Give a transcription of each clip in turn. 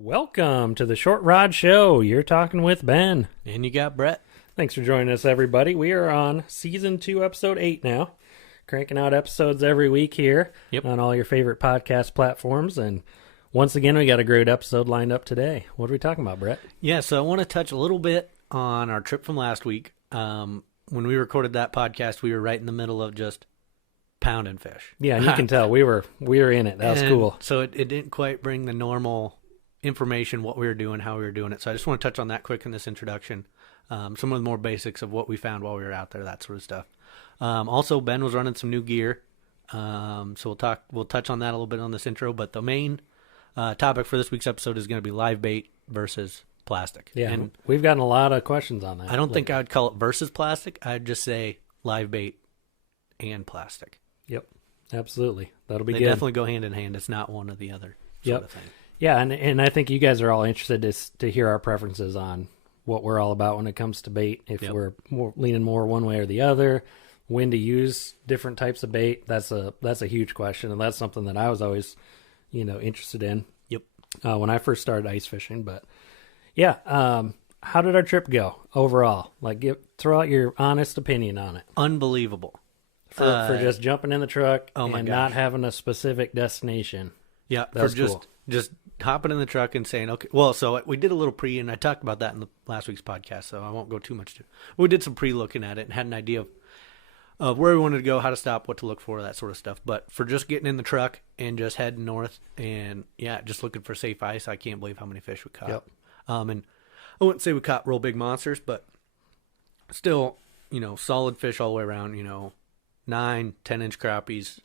Welcome to the Short Rod Show. You're talking with Ben. And you got Brett. Thanks for joining us, everybody. We are on Season 2, Episode 8 now. Cranking out episodes every week here on all your favorite podcast platforms. And once again, we got a great episode lined up today. What are we talking about, Brett? Yeah, so I want to touch a little bit on our trip from last week. When we recorded that podcast, we were right in the middle of just pounding fish. Yeah, and you can tell we were in it. That was cool. So it didn't quite bring the normal information, what we were doing, how we were doing it. So I just want to touch on that quick in this introduction. Some of the more basics of what we found while we were out there, that sort of stuff. Also, Ben was running some new gear. So we'll touch on that a little bit on this intro, but the main topic for this week's episode is going to be live bait versus plastic. Yeah, and we've gotten a lot of questions on that. I don't think I would call it versus plastic. I'd just say live bait and plastic. Yep, absolutely. That'll be They good. They definitely go hand in hand. It's not one or the other sort of thing. Yeah, and I think you guys are all interested to hear our preferences on what we're all about when it comes to bait. If we're leaning more one way or the other, when to use different types of bait, that's a huge question, and that's something that I was always, interested in. Yep. When I first started ice fishing, but yeah, how did our trip go overall? Like, throw out your honest opinion on it. Unbelievable. For just jumping in the truck and not having a specific destination. Yeah, that was cool. Just hopping in the truck and saying, okay, well, so we did a little pre, and I talked about that in the last week's podcast, so I won't go too much to. We did some pre-looking at it and had an idea of where we wanted to go, how to stop, what to look for, that sort of stuff. But for just getting in the truck and just heading north and, just looking for safe ice, I can't believe how many fish we caught. Yep. And I wouldn't say we caught real big monsters, but still, solid fish all the way around, 9, 10-inch crappies,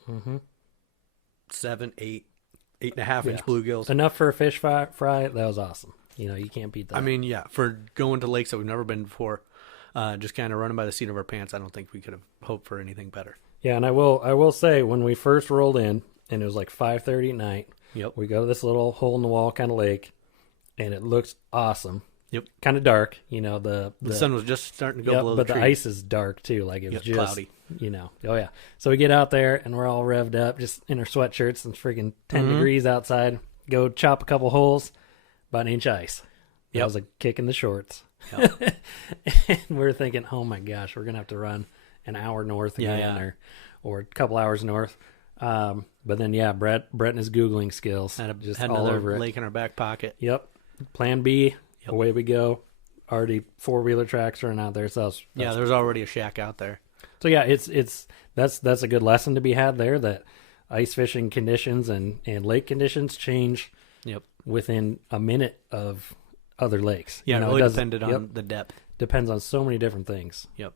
7, 8, 8.5-inch bluegills. Enough for a fish fry. That was awesome. You can't beat that. I mean, for going to lakes that we've never been before, just kind of running by the seat of our pants, I don't think we could have hoped for anything better. Yeah, and I will say, when we first rolled in, and it was like 5:30 at night, we go to this little hole-in-the-wall kind of lake, and it looks awesome. Yep. Kind of dark, the sun was just starting to go below the tree. But the ice is dark, too. Like, it was just cloudy. Oh, yeah. So we get out there, and we're all revved up, just in our sweatshirts, and it's freaking 10 degrees outside. Go chop a couple holes, about an inch ice. That was a kick in the shorts. Yep. And we're thinking, oh, my gosh, we're going to have to run an hour north again or a couple hours north. But then, Brett and his Googling skills. Had all another over lake in our back pocket. Yep. Plan B. Yep. Away we go. Already four-wheeler tracks running out there. So there's already a shack out there. So that's a good lesson to be had there, that ice fishing conditions and lake conditions change within a minute of other lakes. Yeah, it really depended on the depth. Depends on so many different things. Yep.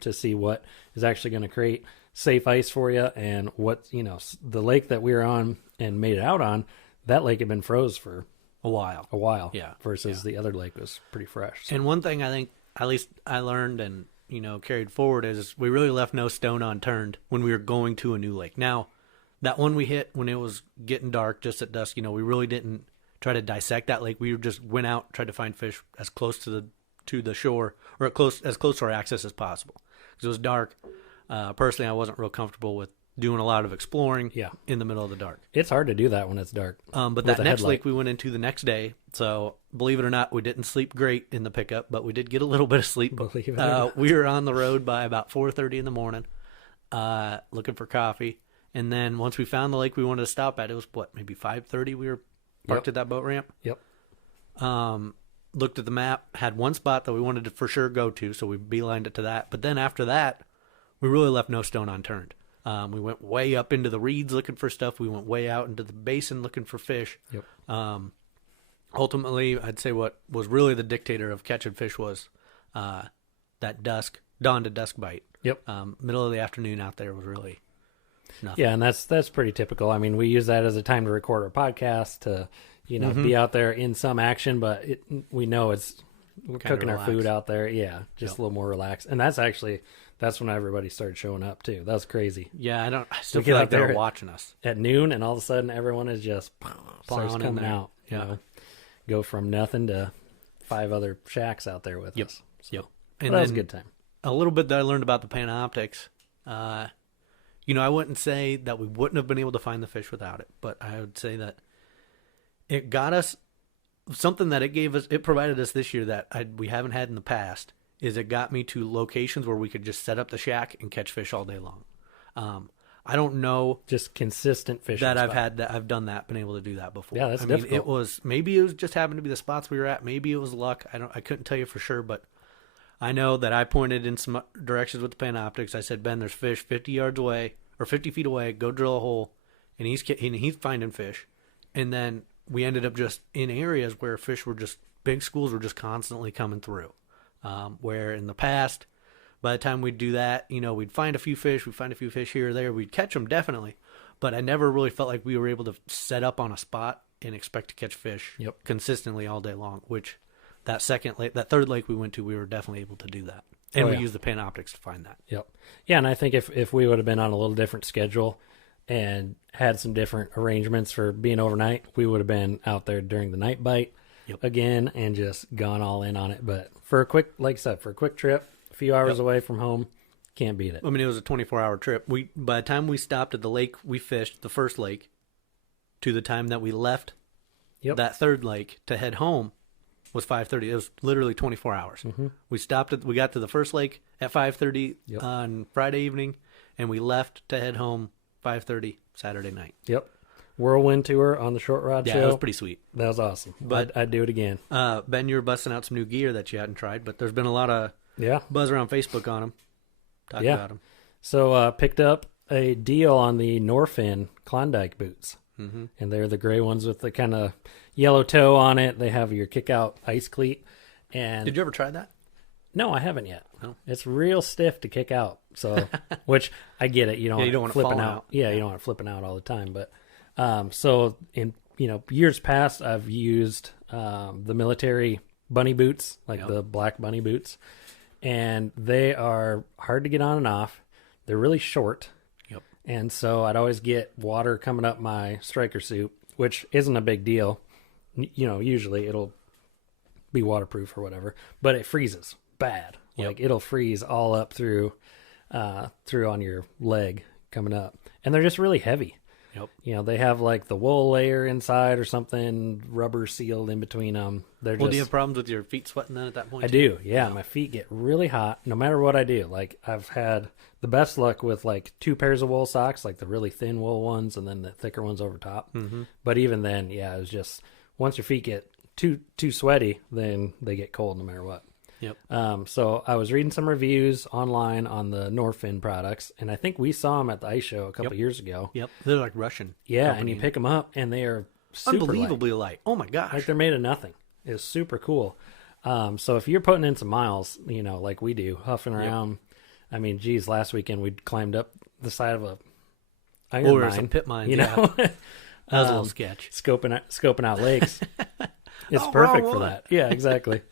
To see what is actually going to create safe ice for you, and what, the lake that we were on and made it out on, that lake had been froze for a while. Yeah. Versus the other lake was pretty fresh. So. And one thing I think, at least I learned and, carried forward, is we really left no stone unturned when we were going to a new lake. Now, that one we hit when it was getting dark, just at dusk, we really didn't try to dissect that lake. We just went out, tried to find fish as close to the shore, or as close to our access as possible. Because it was dark. Personally, I wasn't real comfortable with doing a lot of exploring in the middle of the dark. It's hard to do that when it's dark. But that next lake we went into the next day, so believe it or not, we didn't sleep great in the pickup, but we did get a little bit of sleep. Believe it or not. We were on the road by about 4:30 in the morning, looking for coffee. And then once we found the lake we wanted to stop at, it was maybe 5:30 we were parked at that boat ramp? Yep. Looked at the map, had one spot that we wanted to for sure go to, so we beelined it to that. But then after that, we really left no stone unturned. We went way up into the reeds looking for stuff. We went way out into the basin looking for fish. Yep. Ultimately, I'd say what was really the dictator of catching fish was that dawn to dusk bite. Yep. Middle of the afternoon out there was really nothing. Yeah, and that's pretty typical. I mean, we use that as a time to record our podcast, to be out there in some action, but we know we're cooking our food out there. Yeah, just a little more relaxed. And that's when everybody started showing up too. That was crazy. Yeah, I still feel like they were watching us at noon, and all of a sudden everyone is just starts Plowing coming out. Go from nothing to 5 other shacks out there with us. So, and that was a good time. A little bit that I learned about the Panoptics. I wouldn't say that we wouldn't have been able to find the fish without it, but I would say that it got us something that it provided us this year that we haven't had in the past is it got me to locations where we could just set up the shack and catch fish all day long. I don't know just consistent fishing that spot. I've done that, been able to do that before. Yeah, that's difficult. Maybe it was just happened to be the spots we were at. Maybe it was luck. I couldn't tell you for sure, but I know that I pointed in some directions with the Panoptics. I said, Ben, there's fish 50 yards away or 50 feet away. Go drill a hole, and he's finding fish. And then we ended up just in areas where big schools were just constantly coming through. Where in the past, by the time we'd do that, we'd find a few fish here or there. We'd catch them definitely, but I never really felt like we were able to set up on a spot and expect to catch fish consistently all day long, which that third lake we went to, we were definitely able to do that. And we used the Panoptics to find that. Yep. Yeah, and I think if we would have been on a little different schedule and had some different arrangements for being overnight, we would have been out there during the night bite again and just gone all in on it. But for a quick trip, a few hours away from home, can't beat it. I mean, it was a 24-hour trip. By the time we stopped at the lake we fished, the first lake, to the time that we left that third lake to head home was 5:30. It was literally 24 hours. Mm-hmm. We got to the first lake at 5:30 on Friday evening, and we left to head home 5:30 Saturday night. Yep. Whirlwind tour on the short rod show. Yeah, it was pretty sweet. That was awesome. But I'd do it again. Ben, you were busting out some new gear that you hadn't tried, but there's been a lot of buzz around Facebook on them. Talk about them. So picked up a deal on the Norfin Klondike boots. Mm-hmm. And they're the gray ones with the kind of yellow toe on it. They have your kick-out ice cleat. And did you ever try that? No, I haven't yet. No. It's real stiff to kick out. So, which I get it. You don't want flipping out. Yeah, you don't want it flipping out all the time. But so in years past, I've used the military bunny boots, like the black bunny boots, and they are hard to get on and off. They're really short. And so I'd always get water coming up my striker suit, which isn't a big deal. Usually it'll be waterproof or whatever, but it freezes bad. Like it'll freeze all up through on your leg coming up. And they're just really heavy. They have like the wool layer inside or something, rubber sealed in between them. Do you have problems with your feet sweating then at that point? I do. Yeah. My feet get really hot no matter what I do. Like I've had the best luck with like 2 pairs of wool socks, like the really thin wool ones and then the thicker ones over top. Mm-hmm. But even then, it was just once your feet get too sweaty, then they get cold no matter what. So I was reading some reviews online on the Norfin products, and I think we saw them at the ice show a couple years ago. They're like Russian. Yeah, and you pick them up, and they are super unbelievably light. Oh my gosh! Like they're made of nothing. It's super cool. So if you're putting in some miles, like we do, huffing around. I mean, geez, last weekend we climbed up the side of a iron mine. Some pit mines. That was a little sketch. Scoping out lakes. It's perfect for that. Yeah, exactly.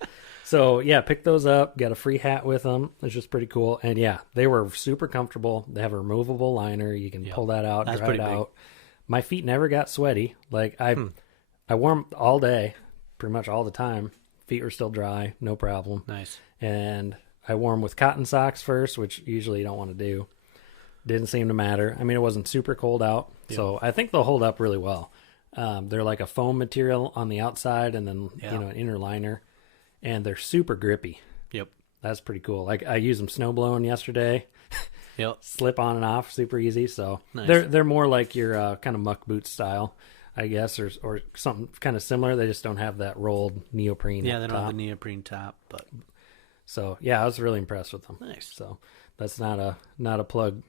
So, pick those up. Got a free hat with them. It's just pretty cool. And, they were super comfortable. They have a removable liner. You can pull that out, dry it out. My feet never got sweaty. Like, I wore them all day, pretty much all the time. Feet were still dry, no problem. Nice. And I wore them with cotton socks first, which usually you don't want to do. Didn't seem to matter. I mean, it wasn't super cold out. So, I think they'll hold up really well. They're like a foam material on the outside and then, an inner liner. And they're super grippy. That's pretty cool. Like I used them snow blowing yesterday. Slip on and off, super easy. So nice. They're more like your kind of muck boot style, I guess, or something kind of similar. They just don't have that rolled neoprene. Yeah, they don't have the neoprene top. But so I was really impressed with them. Nice. So that's not a plug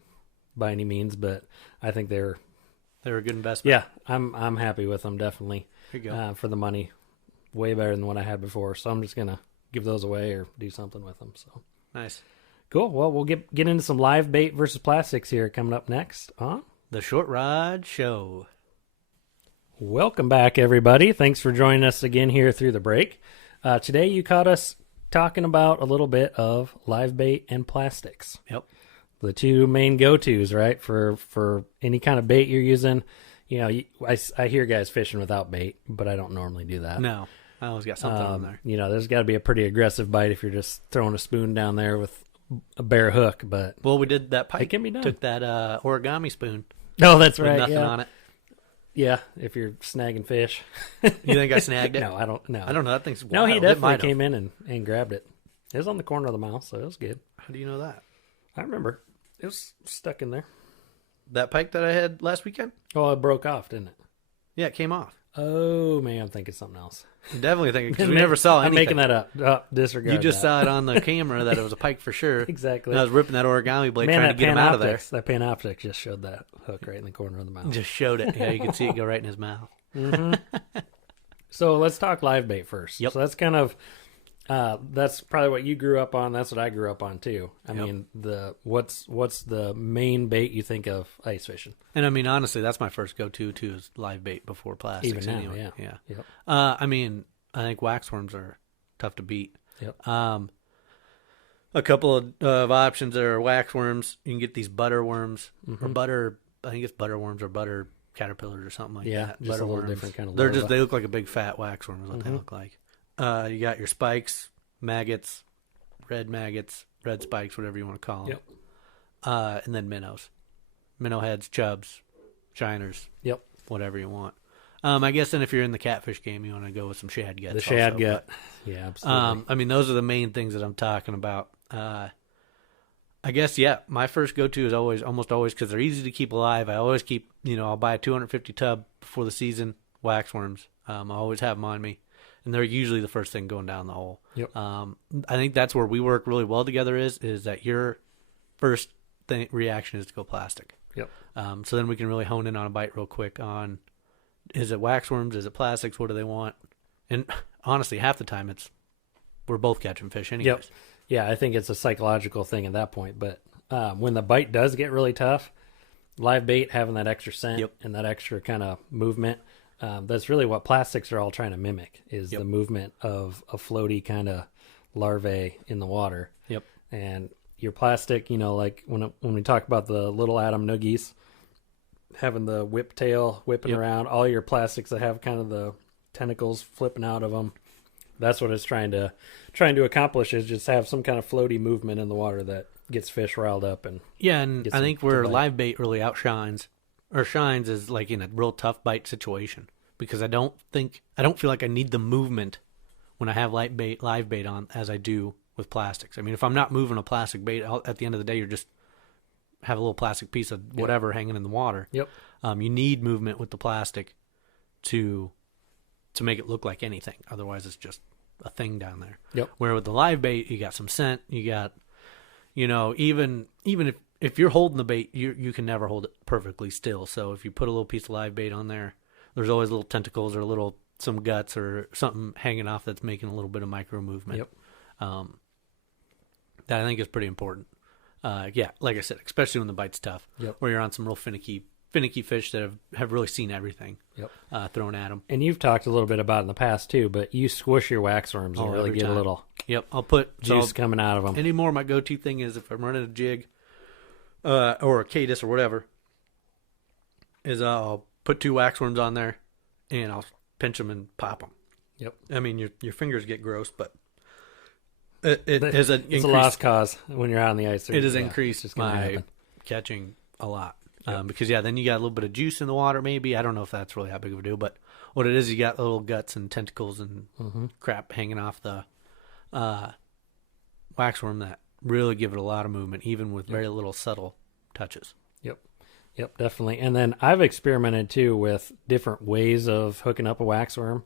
by any means, but I think they're a good investment. Yeah, I'm happy with them definitely. There you go. For the money. Way better than what I had before, so I'm just gonna give those away or do something with them. So nice, cool. Well, we'll get into some live bait versus plastics here coming up next. The Short Rod Show. Welcome back, everybody. Thanks for joining us again here through the break. Today, you caught us talking about a little bit of live bait and plastics. The two main go-tos, right? For any kind of bait you're using. I hear guys fishing without bait, but I don't normally do that. No. I always got something on there. There's got to be a pretty aggressive bite if you're just throwing a spoon down there with a bare hook. But we did that pike. It can be done. Took that origami spoon. Oh, that's with right. Nothing on it. Yeah, if you're snagging fish. You think I snagged it? No, I don't. No, I don't know. That thing's No, wild. he It definitely might have. came in and grabbed it. It was on the corner of the mouth, so it was good. How do you know that? I remember it was stuck in there. That pike that I had last weekend? Oh, it broke off, didn't it? Yeah, it came off. Oh man, I'm thinking something else. I'm definitely thinking because we never saw anything. I'm making that up. Oh, disregard. You just that. saw it on the camera that it was a pike for sure. Exactly. And I was ripping that origami blade Man, trying that to get him out of there. That Panoptic just showed that hook right in the corner of the mouth. Just showed it. Yeah, you could see it go right in his mouth. Mm-hmm. So let's talk live bait first. Yep. So that's kind of that's probably what you grew up on. That's what I grew up on too. I Yep. mean, what's the main bait you think of ice fishing? And I mean, honestly, that's my first go-to too is live bait before plastics. Even now, anyway. yeah. Yep. I mean, I think waxworms are tough to beat. Yep. A couple of options are waxworms. You can get these butter worms or butter. I think it's butter worms or butter caterpillars or something like Yeah, that. just Butter a little worms. different kind of They're larva. just they look like a big fat waxworm is what they look like. You got your spikes, maggots, red spikes, whatever you want to call them. Yep. And then minnows, minnow heads, chubs, shiners. Yep. Whatever you want. I guess then if you're in the catfish game, you want to go with some shad guts. The shad also, gut. Yeah, absolutely. I mean, those are the main things that I'm talking about. I guess, yeah, my first go-to is almost always, because they're easy to keep alive. I always keep, I'll buy a 250 tub before the season, waxworms. I always have them on me, and they're usually the first thing going down the hole. Yep. I think that's where we work really well together is that your first reaction is to go plastic. Yep. So then we can really hone in on a bite real quick on, is it waxworms, is it plastics, what do they want? And honestly, half the time we're both catching fish anyways. Yep. Yeah, I think it's a psychological thing at that point. But when the bite does get really tough, live bait having that extra scent and that extra kind of movement, that's really what plastics are all trying to mimic is the movement of a floaty kind of larvae in the water. Yep. And your plastic, like when we talk about the little atom noogies, having the whip tail whipping around, all your plastics that have kind of the tentacles flipping out of them. That's what it's trying to accomplish is just have some kind of floaty movement in the water that gets fish riled up and I think where live bait really shines is like in a real tough bite situation because I don't feel like I need the movement when I have live bait on as I do with plastics. I mean, if I'm not moving a plastic bait, at the end of the day, you're just have a little plastic piece of whatever hanging in the water. Yep. You need movement with the plastic to make it look like anything. Otherwise, it's just a thing down there. Yep. Where with the live bait, you got some scent. You got, even if you're holding the bait, you can never hold it perfectly still. So if you put a little piece of live bait on there, there's always little tentacles or some guts or something hanging off that's making a little bit of micro movement. Yep. That I think is pretty important. Like I said, especially when the bite's tough. Yep. Where you're on some real finicky fish that have really seen everything thrown at them. And you've talked a little bit about it in the past too, but you squish your waxworms and really every get time. a little I'll put juice coming out of them. Anymore, my go-to thing is if I'm running a jig or a cadis or whatever, is I'll put 2 waxworms on there and I'll pinch them and pop them. Yep. I mean, your fingers get gross, but it's a lost cause when you're out on the ice. It has increased my catching a lot. Yep. Because then you got a little bit of juice in the water maybe. I don't know if that's really how big of a deal, but what it is, you got little guts and tentacles and crap hanging off the waxworm that really give it a lot of movement, even with very little subtle touches. Yep, definitely. And then I've experimented too with different ways of hooking up a waxworm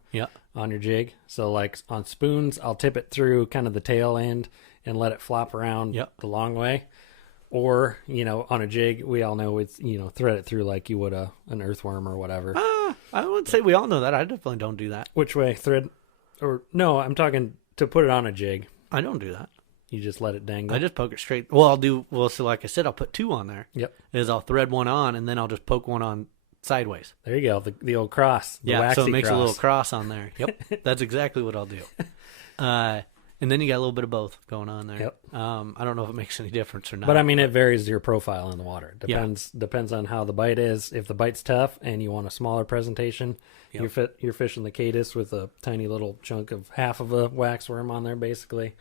on your jig. So like on spoons, I'll tip it through kind of the tail end and let it flop around the long way. Or, on a jig, we all know it's, thread it through like you would an earthworm or whatever. I would say we all know that. I definitely don't do that. Which way? Thread? Or no, I'm talking to put it on a jig. I don't do that. You just let it dangle? I just poke it straight. Well, so like I said, I'll put 2 on there. Yep. I'll thread one on and then I'll just poke one on sideways. There you go. The old cross. The waxy so it makes cross. a little cross on there. Yep. That's exactly what I'll do. And then you got a little bit of both going on there. Yep. I don't know if it makes any difference or not. But I mean, it varies your profile in the water. Depends on how the bite is. If the bite's tough and you want a smaller presentation, you're fishing the cadis with a tiny little chunk of half of a waxworm on there, basically.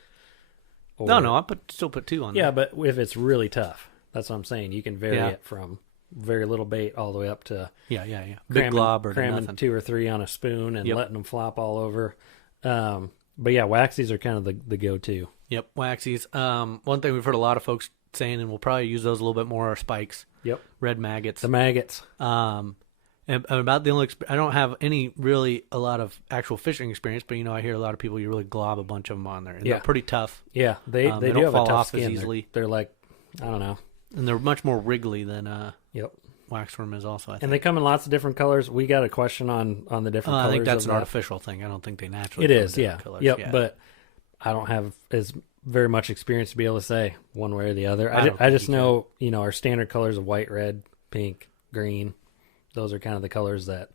Or, no, I still put 2 on there. Yeah, but if it's really tough, that's what I'm saying. You can vary it from very little bait all the way up to Yeah. Big glob or cramming nothing. 2 or 3 on a spoon and letting them flop all over. But yeah, waxies are kind of the go-to. Yep, waxies. One thing we've heard a lot of folks saying, and we'll probably use those a little bit more, are spikes. Yep. Red maggots. The maggots. And about the only I don't have a lot of actual fishing experience, but I hear a lot of people, you really glob a bunch of them on there, and they're pretty tough. Yeah, they they do don't have fall a tough off skin. as easily. They're like, I don't know. And they're much more wriggly than Yep. waxworm is also, I think. And they come in lots of different colors. We got a question on the different colors. I think that's of an that. artificial thing. I don't think they naturally It come in is, yeah. different colors. Yep, Yeah. but I don't have as very much experience to be able to say one way or the other. I don't I think just you know, our standard colors of white, red, pink, green. Those are kind of the colors that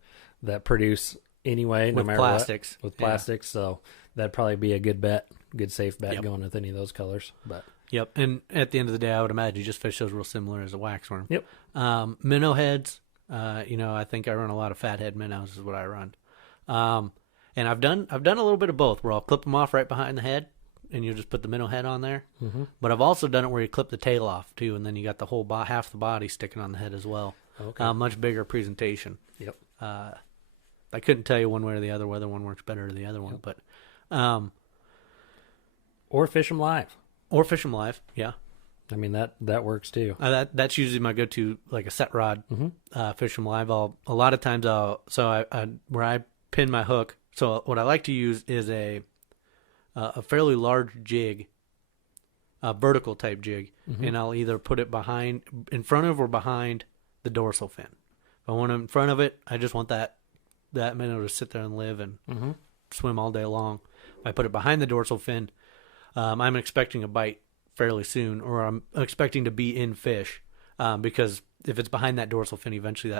produce anyway, no with matter plastics. what. With plastics, so that'd probably be a good bet, good safe bet going with any of those colors. But Yep, and at the end of the day, I would imagine you just fish those real similar as a waxworm. Yep. Minnow heads, I think I run a lot of fathead minnows is what I run. And I've done a little bit of both, where I'll clip them off right behind the head, and you just put the minnow head on there. Mm-hmm. But I've also done it where you clip the tail off too, and then you got the whole half the body sticking on the head as well. Okay. Much bigger presentation. Yep. I couldn't tell you one way or the other whether one works better than the other one, but Or fish them live. or fish them live. Yeah. I mean, that works too. That's usually my go-to, like a set rod. Fish them live. A lot of times where I pin my hook. So what I like to use is a fairly large jig, a vertical type jig, and I'll either put it in front of or behind the dorsal fin. If I want it in front of it, I just want that minnow to sit there and live and swim all day long. If I put it behind the dorsal fin, I'm expecting a bite fairly soon, or I'm expecting to be in fish, because if it's behind that dorsal fin, eventually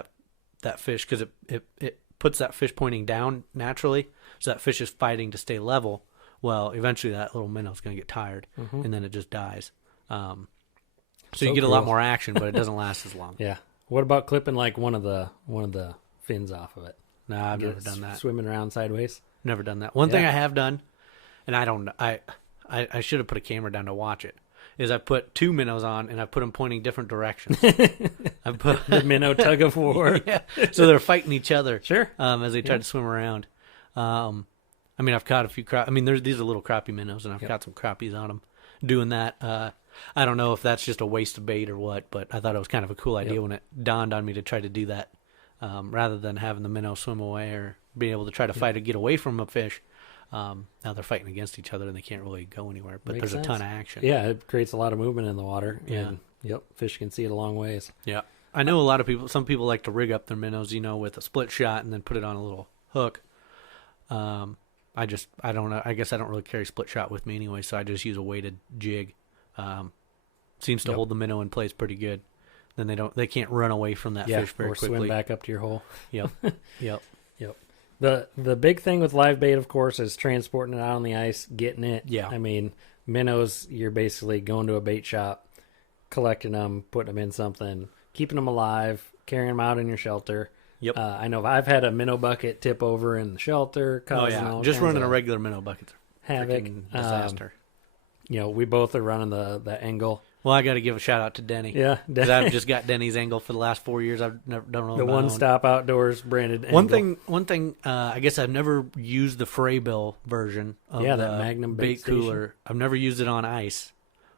that fish, because it puts that fish pointing down naturally, so that fish is fighting to stay level. Well, eventually that little minnow's going to get tired, and then it just dies. So you get a lot more action, but it doesn't last as long. Yeah. What about clipping like one of the fins off of it? No, I've never done that. Swimming around sideways. Never done that. One thing I have done, and I should have put a camera down to watch it, is I put 2 minnows on, and I put them pointing different directions. I put The minnow tug of war. yeah, so they're fighting each other. Sure. As they try to swim around. I mean, I've caught a few these are little crappie minnows, and I've got some crappies on them. Doing that, I don't know if that's just a waste of bait or what, but I thought it was kind of a cool idea when it dawned on me to try to do that, rather than having the minnow swim away or being able to try to fight to get away from a fish. Now they're fighting against each other and they can't really go anywhere, but Makes there's sense. a ton of action. Yeah, it creates a lot of movement in the water. Yeah. And, fish can see it a long ways. Yeah. I know a lot of people, some people like to rig up their minnows, with a split shot and then put it on a little hook. I don't know. I guess I don't really carry split shot with me anyway, so I just use a weighted jig. Seems to hold the minnow in place pretty good. Then they can't run away from that fish very quickly. Swim back up to your hole. Yep. Yep. The big thing with live bait, of course, is transporting it out on the ice, getting it. Yeah. I mean, minnows, you're basically going to a bait shop, collecting them, putting them in something, keeping them alive, carrying them out in your shelter. Yep. I know I've had a minnow bucket tip over in the shelter. All Just kinds running a of regular minnow bucket's havoc. disaster. We both are running the angle. Well, I got to give a shout out to Denny. Yeah, because I've just got Denny's angle for the last 4 years. I've never done the one stop outdoors branded angle. One thing. I guess I've never used the Fraybill version of that the Magnum bait cooler. I've never used it on ice.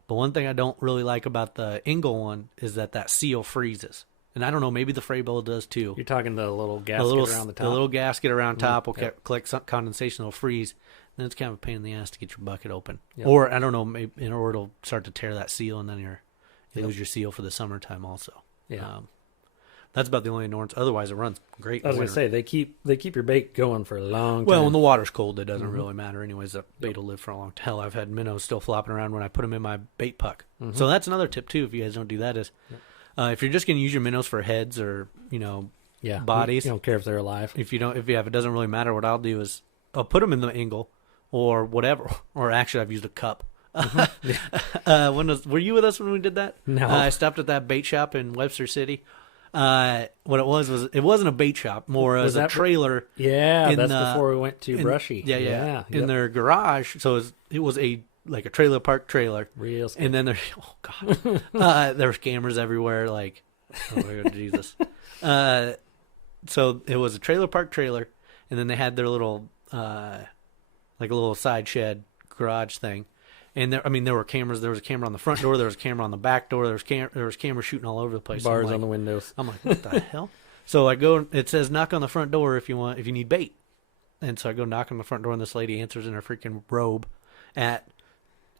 But one thing I don't really like about the Engel one is that seal freezes. And I don't know, maybe the Fraybill does too. You're talking the little gasket around the top. The little gasket around top will collect some condensation. It'll freeze. Then it's kind of a pain in the ass to get your bucket open. Yep. Or I don't know, maybe or it'll start to tear that seal, and then you lose your seal for the summertime also. Yeah, that's about the only annoyance. Otherwise, it runs great. I was gonna say they keep your bait going for a long time. Well, when the water's cold, it doesn't really matter. Anyways, the bait will live for a long time. Hell, I've had minnows still flopping around when I put them in my bait puck. So that's another tip too. If you guys don't do that, is if you're just gonna use your minnows for heads or bodies, you don't care if they're alive. If it doesn't really matter. What I'll do is I'll put them in the angle or whatever. Or actually, I've used a cup. Were you with us when we did that? No. I stopped at that bait shop in Webster City. What it was it wasn't a bait shop, more as a trailer. Yeah, that's before we went to Brushy. Yeah. In their garage, so it was a trailer park trailer. Real scary. And then there's there's cameras everywhere. Oh my God, Jesus. So it was a trailer park trailer, and then they had their little, like a little side shed garage thing. And there were cameras. There was a camera on the front door. There was a camera on the back door. There was cameras shooting all over the place. Bars on the windows. I'm like, what the hell? So I go. It says knock on the front door if you need bait. And so I go knock on the front door, and this lady answers in her freaking robe at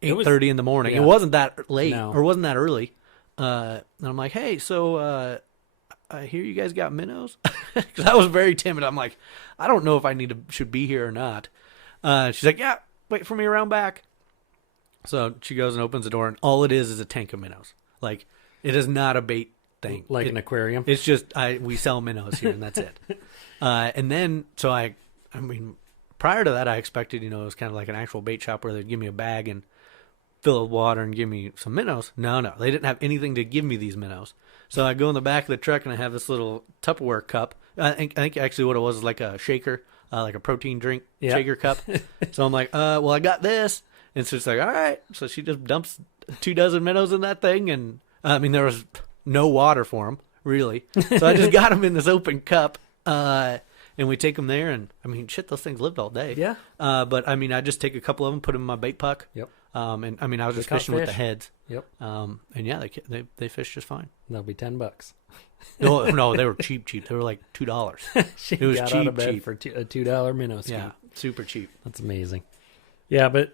8:30 in the morning. Yeah. It wasn't that late No. or wasn't that early. And I'm like, hey, so I hear you guys got minnows, because I was very timid. I'm like, I don't know if I should be here or not. She's like, yeah, wait for me around back. So she goes and opens the door, and all it is a tank of minnows. Like, it is not a bait thing. Like an aquarium? It's just, we sell minnows here, and that's it. And then, so I mean, prior to that, I expected, it was kind of like an actual bait shop where they'd give me a bag and fill it with water and give me some minnows. No, they didn't have anything to give me these minnows. So I go in the back of the truck, and I have this little Tupperware cup. I think actually what it was like a shaker, like a protein drink shaker cup. So I'm like, well, I got this. And so it's like, all right. So she just dumps 24 minnows in that thing. And there was no water for them, really. So I just got them in this open cup. And we take them there. And shit, those things lived all day. Yeah. But I just take a couple of them, put them in my bait puck. Yep. And I was just fishing with the heads. Yep. And yeah, they fished just fine. That'll be $10. No, they were cheap. They were like $2. She It was got out of bed cheap. for a $2 minnow skeet. Yeah, super cheap. That's amazing. Yeah, but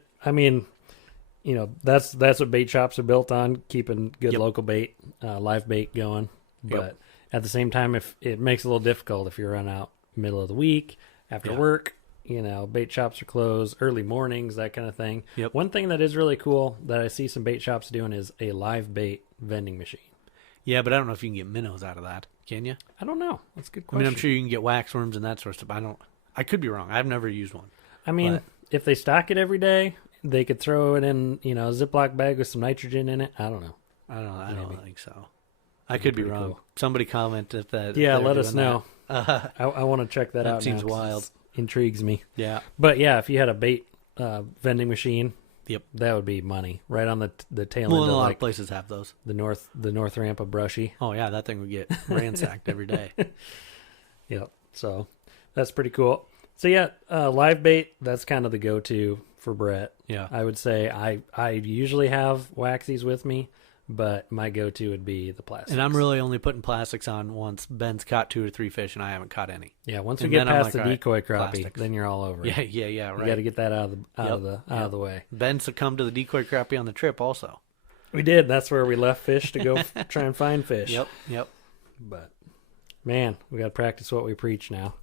that's what bait shops are built on, keeping good local bait, live bait going. But at the same time, if it makes it a little difficult if you run out middle of the week after work, bait shops are closed, early mornings, that kind of thing. Yep. One thing that is really cool that I see some bait shops doing is a live bait vending machine. Yeah, but I don't know if you can get minnows out of that. Can you? I don't know. That's a good question. I'm sure you can get waxworms and that sort of stuff. I could be wrong. I've never used one. If they stock it every day, they could throw it in, a Ziploc bag with some nitrogen in it. I don't know. I don't think so. I could be wrong. Cool. Somebody comment if that. Yeah, let us know. I want to check that out. That seems now, wild. Intrigues me. Yeah. But yeah, if you had a bait vending machine, yep, that would be money right on the tail end. Of a lot of places have those. The north ramp of Brushy. Oh yeah, that thing would get ransacked every day. Yep. So that's pretty cool. So yeah, live bait, that's kind of the go-to for Brett. Yeah. I would say I usually have waxies with me, but my go-to would be the plastics. And I'm really only putting plastics on once Ben's caught 2 or 3 fish and I haven't caught any. Yeah, once we get past the decoy crappie, plastics. then you're all over it. Yeah, right. You got to get that out of the way. Ben succumbed to the decoy crappie on the trip also. We did. That's where we left fish to go try and find fish. Yep. But man, we got to practice what we preach now.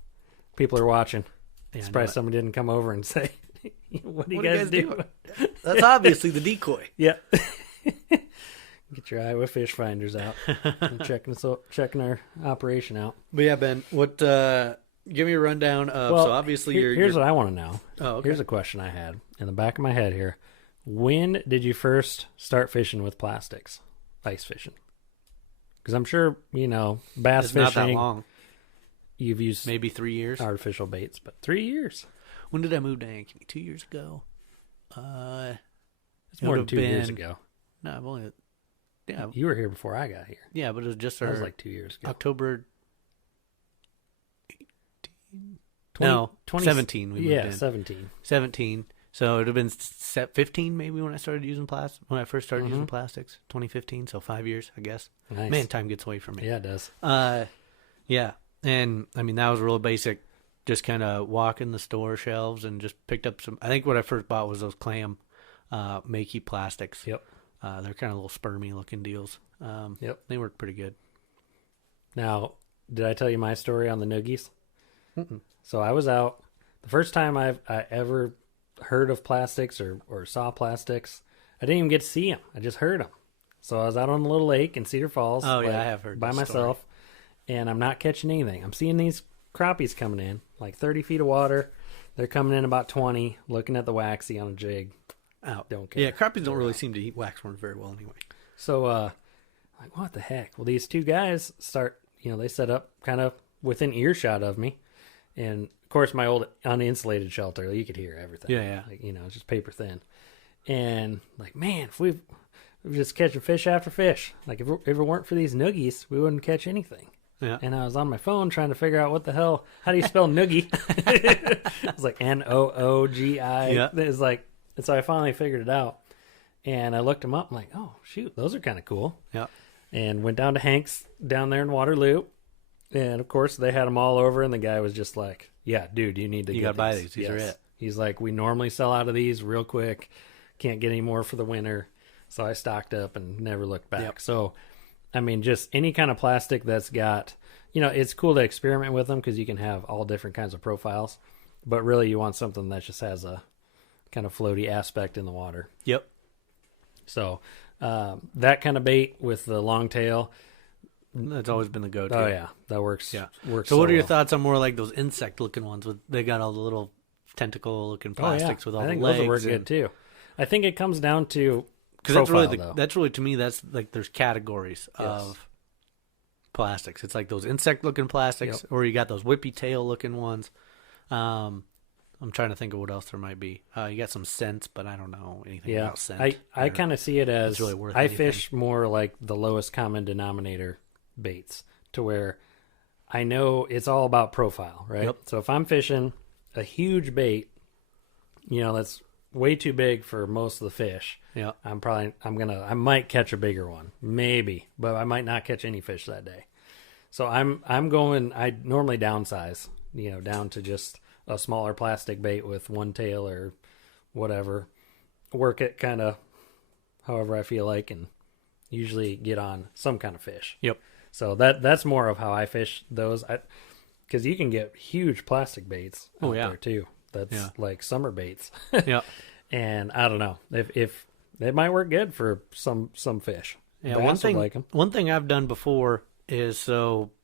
People are watching. Yeah, surprised somebody didn't come over and say, what do you guys do? That's obviously the decoy. Yeah. Get your Iowa fish finders out and checking our operation out. But yeah, Ben, what? Give me a rundown of. So obviously, here's what I want to know. Oh, okay. Here's a question I had in the back of my head here. When did you first start fishing with plastics, ice fishing? Because I'm sure bass fishing. Not that long. You've used maybe 3 years artificial baits, but 3 years. When did I move to Ankeny? 2 years ago. It's more than 2 years ago. No, I've only. Yeah, you were here before I got here. Yeah, but it was just that was like 2 years ago. October 17 we moved in. 17. So it would have been 15 maybe when I started using plastic. When I first started using plastics, 2015. So 5 years, I guess. Nice. Man, time gets away from me. Yeah, it does. Yeah, and that was real basic. Just kind of walking the store shelves and just picked up some. I think what I first bought was those clam makey plastics. Yep. They're kind of little spermy looking deals. Yep. They work pretty good. Now, did I tell you my story on the noogies? Mm-mm. So I was out. The first time I ever heard of plastics or saw plastics, I didn't even get to see them. I just heard them. So I was out on a little lake in Cedar Falls. Oh, yeah, I have heard by myself. Story. And I'm not catching anything. I'm seeing these crappies coming in, like 30 feet of water. They're coming in about 20, looking at the waxy on a jig. Out. Don't care. Yeah, crappies don't really seem to eat waxworms very well anyway. So, like, what the heck? Well, these two guys start, they set up kind of within earshot of me. And, of course, my old uninsulated shelter, you could hear everything. Yeah. Like, it's just paper thin. And, like, man, if we we're just catching fish after fish. Like if it weren't for these noogies, we wouldn't catch anything. Yeah. And I was on my phone trying to figure out what the hell, how do you spell noogie? It's like Noogi. Yeah. It's like, and so I finally figured it out. And I looked them up. I'm like, oh, shoot, those are kind of cool. Yeah. And went down to Hank's down there in Waterloo. And, of course, they had them all over. And the guy was just like, yeah, dude, you need to You get got to buy these. These are Yes. it. He's like, we normally sell out of these real quick. Can't get any more for the winter. So I stocked up and never looked back. Yep. So, I mean, just any kind of plastic that's got, it's cool to experiment with them because you can have all different kinds of profiles. But really, you want something that just has a kind of floaty aspect in the water. Yep. So that kind of bait with the long tail. That's always been the go-to. Oh yeah, that works. Yeah. Works. So what are your well. thoughts on more like those insect-looking ones? They got all the little tentacle-looking plastics with all I the think legs. those will work good too. I think it comes down to Because that's really to me that's like there's categories of plastics. It's like those insect-looking plastics, or you got those whippy tail-looking ones. I'm trying to think of what else there might be. You got some scents, but I don't know anything about scent. I kind of see it as really worth I anything. fish more like the lowest common denominator baits, to where I know it's all about profile, right? Yep. So if I'm fishing a huge bait, that's way too big for most of the fish. Yeah. I might catch a bigger one, maybe, but I might not catch any fish that day. So I normally downsize, down to just a smaller plastic bait with one tail or whatever. Work it kind of however I feel like, and usually get on some kind of fish. Yep. So that's more of how I fish those. Because you can get huge plastic baits out there too. That's like summer baits. Yeah. And I don't know if it might work good for some fish. Yeah. Bass would like 'em. One thing I've done before is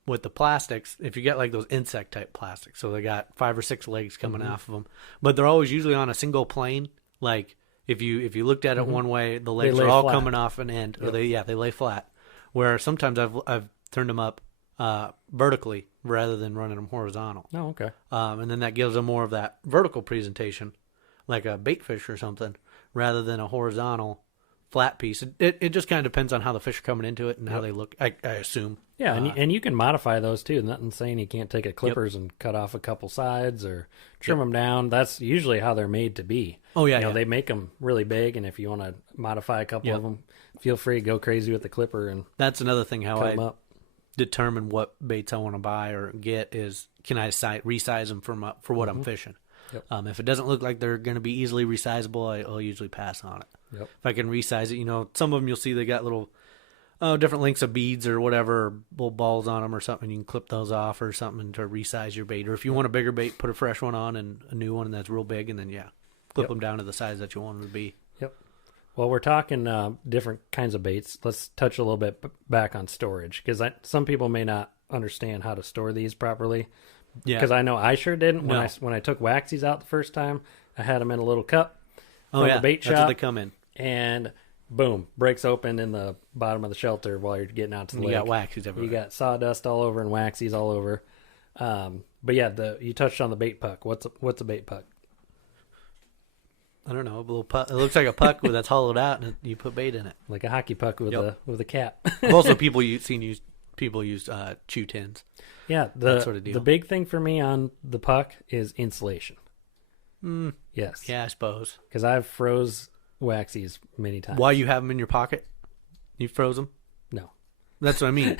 with the plastics, if you get like those insect type plastics, so they got 5 or 6 legs coming off of them, but they're always usually on a single plane. Like if you looked at it one way, the legs are all flat. coming off an end, or they lay flat. Where sometimes I've turned them up vertically rather than running them horizontal. Oh, okay. And then that gives them more of that vertical presentation, like a bait fish or something, rather than a horizontal flat piece. It just kind of depends on how the fish are coming into it and how they look, I assume. Yeah, and you can modify those too. Nothing saying you can't take a clippers and cut off a couple sides or trim them down. That's usually how they're made to be. Oh, yeah, They make them really big, and if you want to modify a couple of them, feel free to go crazy with the clipper and That's another thing, how cut I them up. determine what baits I want to buy or get is, can I resize them for what I'm fishing? Yep. If it doesn't look like they're going to be easily resizable, I'll usually pass on it. Yep. If I can resize it, some of them you'll see they got little different lengths of beads or whatever, little balls on them or something. You can clip those off or something to resize your bait. Or if you want a bigger bait, put a fresh one on and a new one that's real big, and then clip them down to the size that you want them to be. Yep. Well, we're talking different kinds of baits. Let's touch a little bit back on storage, because some people may not understand how to store these properly. Yeah. Because I know I sure didn't No. when I took waxies out the first time. I had them in a little cup Oh from yeah, the bait that's shop, what they come in. and boom, breaks open in the bottom of the shelter while you're getting out to the You lake. got waxies everywhere. You got sawdust all over and waxies all over. But yeah, you touched on the bait puck. What's a bait puck? I don't know, a little puck. It looks like a puck that's hollowed out, and you put bait in it. Like a hockey puck with a cap. Also, people use chew tins. Yeah, that sort of deal. The big thing for me on the puck is insulation. Yes. Yeah, I suppose. Because I've froze waxies many times. While you have them in your pocket, you froze them. No. That's what I mean.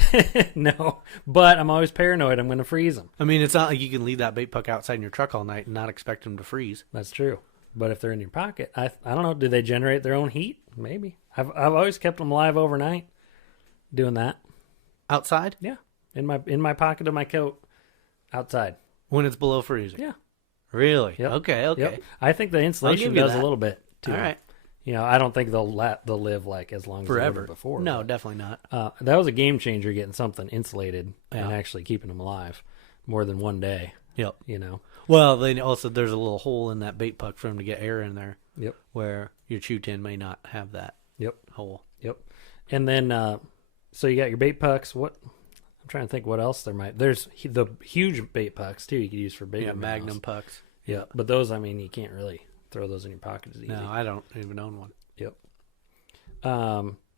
No, but I'm always paranoid I'm going to freeze them. I mean, it's not like you can leave that bait puck outside in your truck all night and not expect them to freeze. That's true. But if they're in your pocket, I don't know. Do they generate their own heat? Maybe. I've always kept them alive overnight. Doing that. Outside? Yeah. In my pocket of my coat, outside. When it's below freezing? Yeah. Really? Yep. Okay. Yep. I think the insulation you does a that. little bit too. All right. I don't think they'll live like as long as Forever. they were before. No, but, definitely not. that was a game changer, getting something insulated and Yeah. actually keeping them alive more than one day. Yep. Well, then also there's a little hole in that bait puck for them to get air in there. Yep. Where your chew tin may not have that. Yep. Hole. Yep. And then, so you got your bait pucks. I'm trying to think what else there might. There's the huge bait pucks too. You could use for bigger minnows. Magnum pucks. Yeah, but those, you can't really throw those in your pocket as easy. No, I don't even own one. Yep.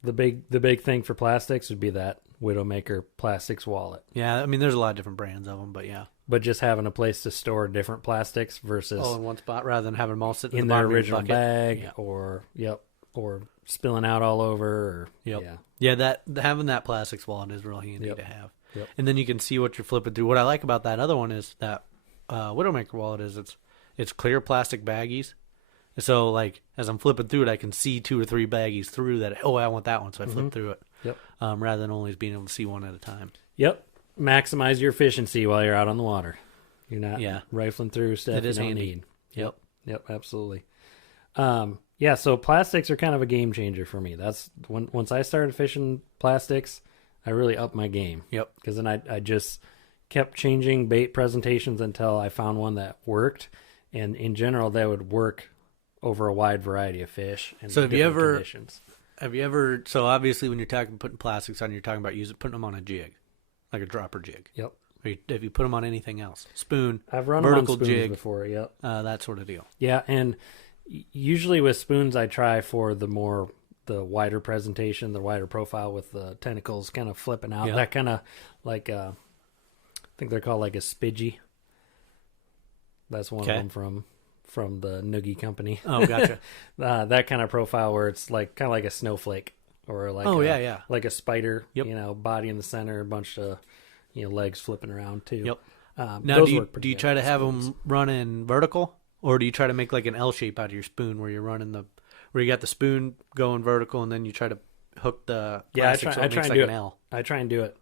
the big thing for plastics would be that Widowmaker plastics wallet. Yeah, I mean, there's a lot of different brands of them, but yeah. But just having a place to store different plastics versus All in one spot rather than having them all sitting in in the their bottom of your original bucket. bag, or spilling out all over. Or, Yep. Yeah. Yeah, that having that plastics wallet is real handy Yep. to have. Yep. And then you can see what you're flipping through. What I like about that other one is that Widowmaker wallet is it's clear plastic baggies. So like as I'm flipping through it, I can see 2 or 3 baggies through that. Oh, I want that one, so I flip through it. Yep. Rather than only being able to see one at a time. Yep. Maximize your efficiency while you're out on the water. You're not rifling through stuff It is you don't handy. need. Yep. Yep, absolutely. Yeah, so plastics are kind of a game changer for me. That's once I started fishing plastics, I really upped my game. Yep. Because then I just kept changing bait presentations until I found one that worked. And in general, that would work over a wide variety of fish and So different conditions. Have you ever? So obviously, when you're talking putting plastics on, you're talking about putting them on a jig, like a dropper jig. Yep. Have you put them on anything else? Spoon, I've run vertical them on spoons jig before. Yep. that sort of deal. Yeah, and usually with spoons, I try for the wider presentation, the wider profile with the tentacles kind of flipping out. Yeah. That kind of like I think they're called like a spidgy. That's one of them from the Noogie company. Oh, gotcha. That kind of profile where it's like kind of like a snowflake or like like a spider. Yep. Body in the center, a bunch of legs flipping around too. Yep. Now, those do work pretty you good try to with have spoons. them running vertical, or do you try to make like an L shape out of your spoon where you're running where you got the spoon going vertical and then you try to hook the plastic so it makes like an L? I try and do it,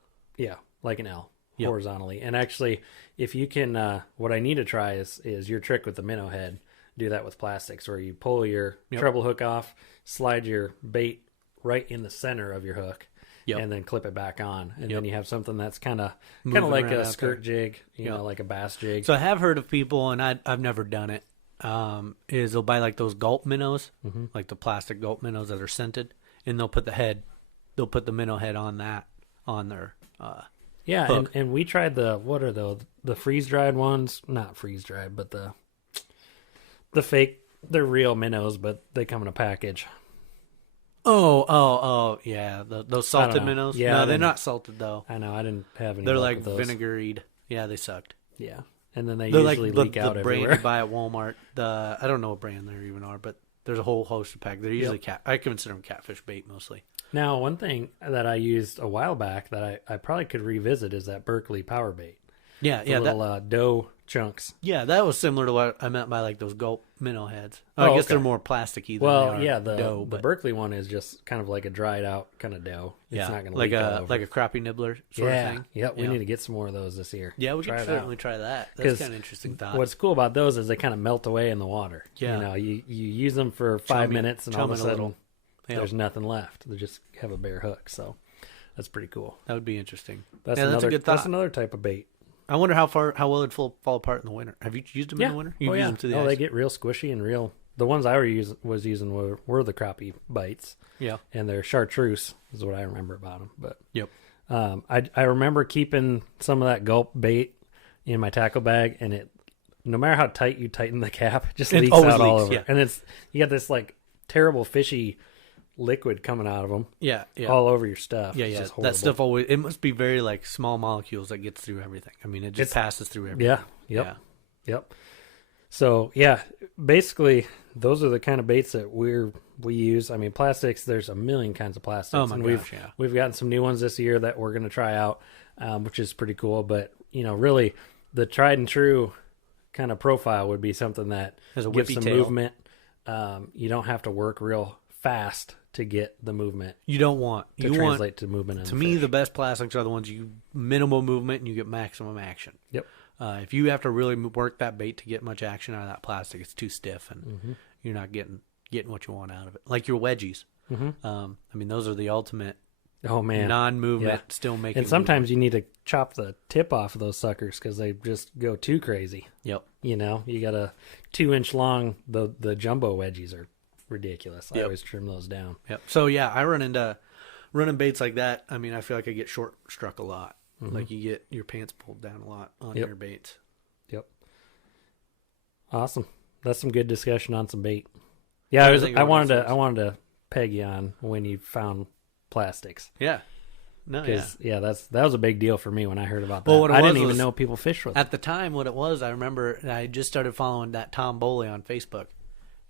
like an L. Yep. Horizontally. And actually, if you can, what I need to try is your trick with the minnow head. Do that with plastics, where you pull your treble hook off, slide your bait right in the center of your hook, and then clip it back on, and then you have something that's kind of like a skirt jig, like a bass jig. So I have heard of people, and I've never done it. Is they'll buy like those gulp minnows, like the plastic gulp minnows that are scented, and they'll put the minnow head on their Yeah, and we tried what are those? The freeze dried ones? Not freeze dried, but the fake. They're real minnows, but they come in a package. Oh, yeah, those salted minnows. Yeah, no, they're not salted though. I know, I didn't have any. They're luck like with those. vinegaried. Yeah, they sucked. Yeah, and then they're usually leak out the everywhere. brand you buy at Walmart. I don't know what brand there even are, but there's a whole host of packs. They're usually I consider them catfish bait mostly. Now, one thing that I used a while back that I probably could revisit is that Berkeley power bait. Yeah, The little dough chunks. Yeah, that was similar to what I meant by like those gulp minnow heads. Oh, I guess okay. they're more plasticky than Well, they are yeah, dough. the But Berkeley one is just kind of like a dried out kind of dough. It's not going to like leak all over. like a crappie nibbler sort of thing. Yeah, we need to get some more of those this year. Yeah, we Try can it certainly out. try that. 'Cause That's kind of interesting thought. What's cool about those is they kind of melt away in the water. Yeah. You use them for 5 minutes and all of a chum it a sudden little. Yeah. there's nothing left. They just have a bare hook. So that's pretty cool. That would be interesting. That's Yeah, that's another a good thought. That's another type of bait. I wonder how well it'd fall apart in the winter. Have you used them in the winter? You've used them to the ice? They get real squishy and real. The ones I was using were the crappie bites. Yeah. And they're chartreuse is what I remember about them. But Yep. I remember keeping some of that gulp bait in my tackle bag, and it, no matter how tight you tighten the cap, it just leaks always out all leaks, over. yeah. And you got this like terrible fishy liquid coming out of them Yeah. all over your stuff. Yeah, It's yeah. just That horrible. stuff always, it must be very like small molecules that gets through everything. I mean, it just passes through everything. Yeah. Yep. So yeah, basically those are the kind of baits that we use. I mean, plastics. There's a million kinds of plastics. Oh my and gosh, we've gotten some new ones this year that we're going to try out, which is pretty cool. But really, the tried and true kind of profile would be something that Has a gives whippy some tail. movement. You don't have to work real fast to get the movement You don't want to translate to movement. In to the me, fish. the best plastics are the ones you minimal movement and you get maximum action. Yep. If you have to really work that bait to get much action out of that plastic, it's too stiff and you're not getting what you want out of it. Like your wedgies. I mean, those are the ultimate Oh man, non-movement, Yeah. still making. And sometimes you need to chop the tip off of those suckers because they just go too crazy. Yep. You got a 2-inch long. The jumbo wedgies are ridiculous. I Yep. always trim those down. Yep. So yeah, I run into running baits like that. I mean, I feel like I get short struck a lot. Like you get your pants pulled down a lot on Yep. your baits. Yep. Awesome. That's some good discussion on some bait. Yeah, I think I everyone wanted says. to peg you on when you found plastics. Yeah. No, yeah. Because that was a big deal for me when I heard about that. Well, what it I was didn't even was- know people fish with it. At the time, what it was, I remember I just started following that Tom Boley on Facebook,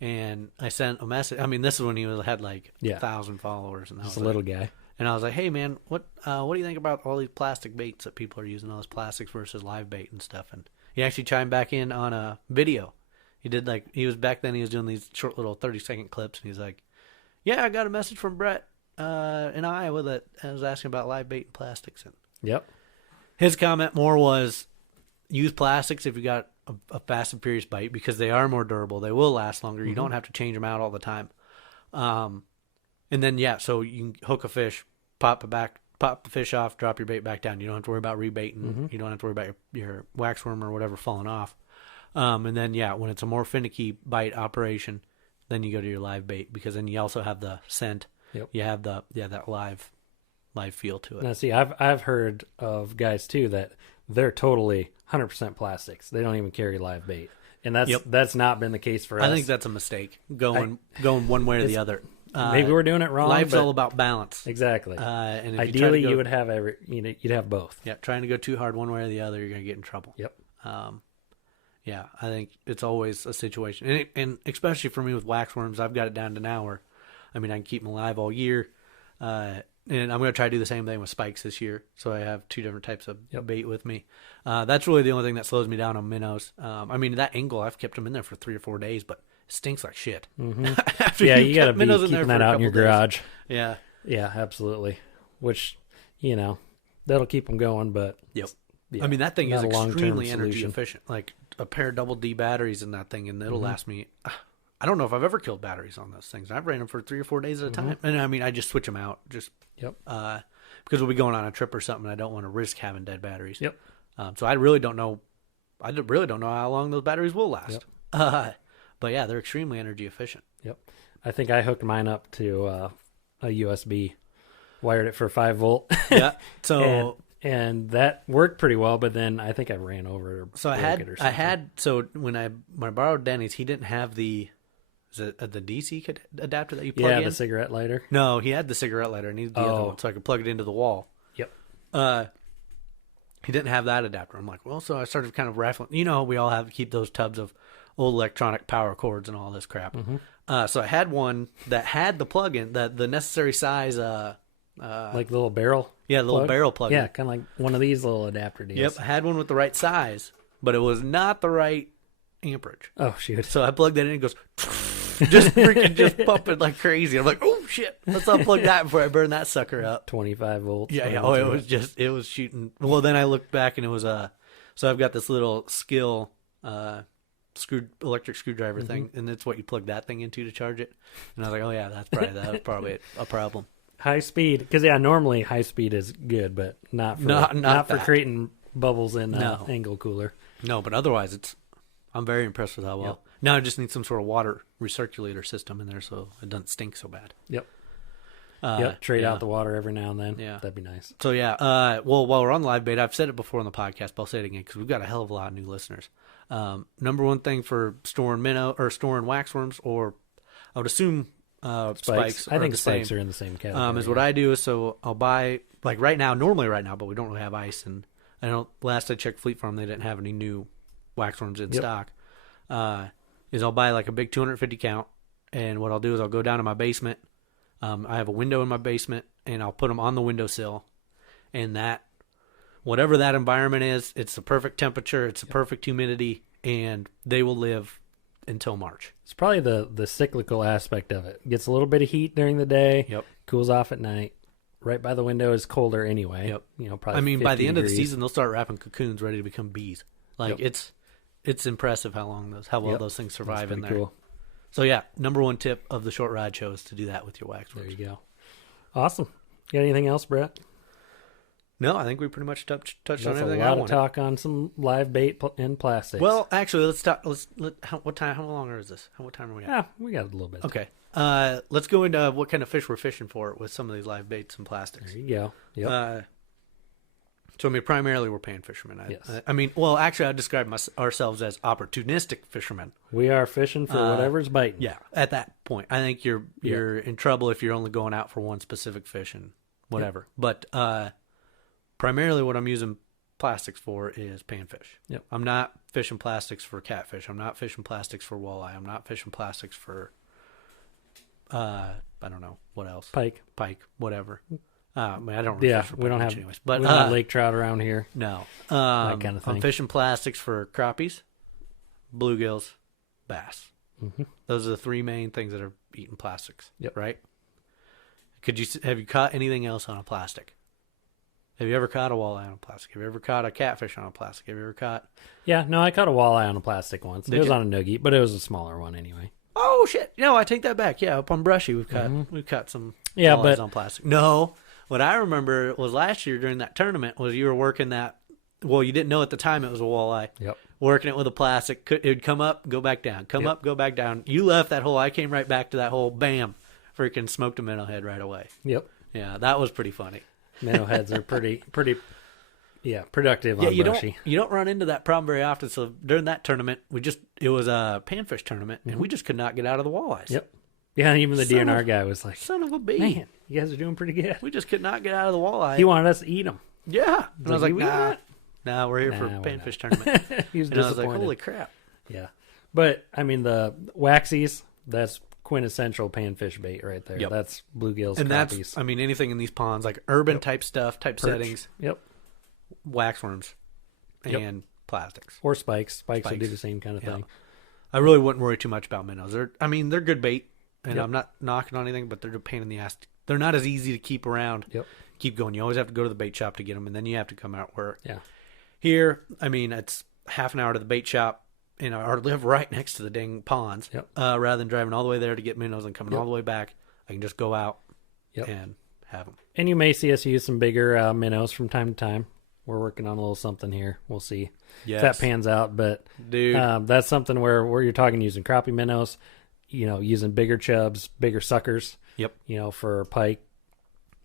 and I sent a message. I mean, this is when he had like 1,000 followers, and I Just was a little guy. And I was like, "Hey, man, what do you think about all these plastic baits that people are using? All this plastics versus live bait and stuff?" And he actually chimed back in on a video. He was back then. He was doing these short little 30-second clips, and he's like, "Yeah, I got a message from Brett in Iowa that was asking about live bait and plastics." And Yep. his comment more was, use plastics if you got a fast and furious bite because they are more durable. They will last longer. You don't have to change them out all the time. And then, so you can hook a fish, pop the fish off, drop your bait back down. You don't have to worry about rebaiting. You don't have to worry about your waxworm or whatever falling off. And then, when it's a more finicky bite operation, then you go to your live bait because then you also have the scent. Yep. You have that live feel to it. Now, see, I've heard of guys too that they're totally 100% plastics. They don't even carry live bait, and that's not been the case for us. I think that's a mistake. Going one way or the other. Maybe we're doing it wrong. Life's but all about balance. exactly. And if Ideally, you you would have you'd have both. Yeah, trying to go too hard one way or the other, you're gonna get in trouble. Yep. I think it's always a situation, and especially for me with waxworms, I've got it down to now where, I mean, I can keep them alive all year. And I'm going to try to do the same thing with spikes this year. So I have 2 different types of bait with me. That's really the only thing that slows me down on minnows. I mean, that angle, I've kept them in there for 3 or 4 days, but it stinks like shit. Mm-hmm. You got to be keeping that out in your garage. Yeah. Yeah, absolutely. Which, that'll keep them going, but... Yep. Yeah, I mean, that thing is not a long-term extremely energy solution. efficient. Like a pair of double D batteries in that thing, and it'll last me... I don't know if I've ever killed batteries on those things. I've ran them for 3 or 4 days at a time. And I mean, I just switch them out because we'll be going on a trip or something. And I don't want to risk having dead batteries. Yep. So I really don't know. I really don't know how long those batteries will last. Yep. But yeah, they're extremely energy efficient. Yep. I think I hooked mine up to a USB, wired it for 5 volt. Yeah. So and that worked pretty well, but then I think I ran over it or so when I borrowed Denny's, he didn't have the DC adapter that you plug in? Yeah, the cigarette lighter. No, he had the cigarette lighter, and he needed the other one, so I could plug it into the wall. Yep. He didn't have that adapter. I'm like, well, so I started kind of raffling. We all have to keep those tubs of old electronic power cords and all this crap. So I had one that had the plug-in, the necessary size. Like the little barrel? Yeah, the little barrel plug-in. Yeah, kind of like one of these little adapter deals. Yep, I had one with the right size, but it was not the right amperage. Oh, shoot. So I plugged that in, and it goes... just pumping like crazy. I'm like, oh shit, let's unplug that before I burn that sucker up. 25 volts. Yeah. Oh, it was shooting. Well, then I looked back and it was so I've got this little skill electric screwdriver thing, and it's what you plug that thing into to charge it. And I was like, oh yeah, that was probably a problem. High speed, because normally high speed is good, but not for creating bubbles in angle cooler. No, but otherwise I'm very impressed with how well. Yep. Now I just need some sort of water recirculator system in there so it doesn't stink so bad. Yep. Trade out the water every now and then. Yeah. That'd be nice. So yeah, well, while we're on live bait, I've said it before on the podcast, but I'll say it again because we've got a hell of a lot of new listeners. Number one thing for storing minnow or storing waxworms, or I would assume spikes. I think spikes are in the same category. Is what I do is so I'll buy normally right now, but we don't really have ice, and last I checked Fleet Farm, they didn't have any new waxworms in stock. Is I'll buy like a big 250 count, and what I'll do is I'll go down to my basement. I have a window in my basement, and I'll put them on the windowsill, and whatever that environment is, it's the perfect temperature, it's the perfect humidity, and they will live until March. It's probably the cyclical aspect of it. Gets a little bit of heat during the day, cools off at night. Right by the window is colder anyway. Probably. By the end of the season, they'll start wrapping cocoons ready to become bees. It's impressive how well those things survive in there. Cool. So yeah, number one tip of the short ride show is to do that with your waxworms. There you go. Awesome. You got anything else, Brett? No, I think we pretty much touched on everything. A lot of talk on some live bait and plastics. Well, actually, let's talk. What time? How long is this? What time are we at? Yeah, we got a little bit. Okay. Let's go into what kind of fish we're fishing for with some of these live baits and plastics. There you go. Yep. So, I mean, primarily we're pan fishermen. Yes. I mean, well, actually, I'd describe ourselves as opportunistic fishermen. We are fishing for whatever's biting. Yeah, at that point. I think you're in trouble if you're only going out for one specific fish and whatever. Yep. But primarily what I'm using plastics for is panfish. Yep. I'm not fishing plastics for catfish. I'm not fishing plastics for walleye. I'm not fishing plastics for, I don't know, what else? Pike, whatever. I mean, I don't really fish for we don't pike have anyways. But we don't have lake trout around here. No. That kind of thing. I'm fishing plastics for crappies, bluegills, bass. Mm-hmm. Those are the three main things that are eating plastics. Yep. Right? Have you caught anything else on a plastic? Have you ever caught a walleye on a plastic? Have you ever caught a catfish on a plastic? Have you ever caught... Yeah, no, I caught a walleye on a plastic once. It was on a noogie, but it was a smaller one anyway. Oh, shit. No, I take that back. Yeah, up on Brushy, we've caught some walleyes on plastic. No, what I remember was last year during that tournament was you were working that... Well, you didn't know at the time it was a walleye. Yep. Working it with a plastic. It would come up, go back down. Come up, go back down. You left that hole. I came right back to that hole. Bam. Freaking smoked a minnow head right away. Yep. Yeah, that was pretty funny. Minnow heads are pretty productive on Brushy. You don't run into that problem very often. So during that tournament, it was a panfish tournament, and we just could not get out of the walleyes. Yep. Yeah, even the DNR guy was like, son of a bee. Man, you guys are doing pretty good. We just could not get out of the walleye. He wanted us to eat them. Yeah. And I was like, nah, we're here for a panfish tournament. He was and I was disappointed. like, holy crap. Yeah. But, I mean, the waxies, that's quintessential panfish bait right there. Yep. That's bluegills, And crappies. that's, I mean, anything in these ponds, like urban type stuff, type Perch. settings, Yep. waxworms, and plastics. Or spikes. Spikes will do the same kind of thing. I really wouldn't worry too much about minnows. They're good bait, and I'm not knocking on anything, but they're a pain in the ass. They're not as easy to keep around. Yep. Keep going. You always have to go to the bait shop to get them, and then you have to come out where. Yeah. Here, I mean, it's half an hour to the bait shop, and I live right next to the dang ponds. Yep. Rather than driving all the way there to get minnows and coming all the way back, I can just go out and have them. And you may see us use some bigger minnows from time to time. We're working on a little something here. We'll see if that pans out. But dude, that's something where you're talking using crappie minnows, using bigger chubs, bigger suckers. Yep. For pike,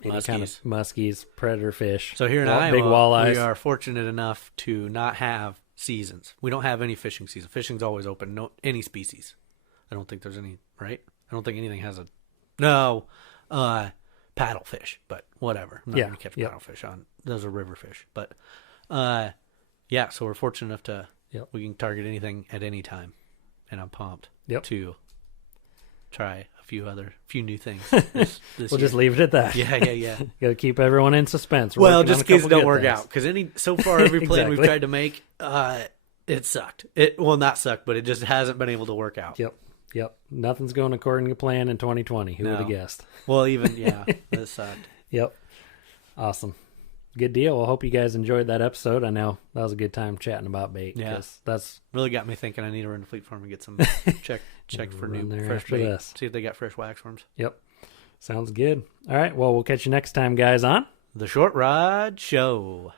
any Muskies. kind of muskies, predator fish. So here in Iowa, big walleyes. we are fortunate enough to not have seasons. We don't have any fishing season. Fishing's always open. No, any species. I don't think there's any, right? I don't think anything has paddlefish, but whatever. I'm not going to catch paddlefish on. Those are river fish. But, so we're fortunate enough to, we can target anything at any time. And I'm pumped to try a few new things this We'll year. just leave it at that. Yeah. Got to keep everyone in suspense. Well, just in case it don't work out. Because so far every plan we've Exactly. tried to make, it sucked. Not sucked, but it just hasn't been able to work out. Yep. Nothing's going according to plan in 2020. Who would have guessed? Well, even, it sucked. Yep. Awesome. Good deal. Well, hope you guys enjoyed that episode. I know that was a good time chatting about bait. Yeah. That's really got me thinking I need to run to Fleet Farm and get some check for new there fresh after bait. this. See if they got fresh waxworms. Yep. Sounds good. All right. Well, we'll catch you next time, guys, on The Short Rod Show.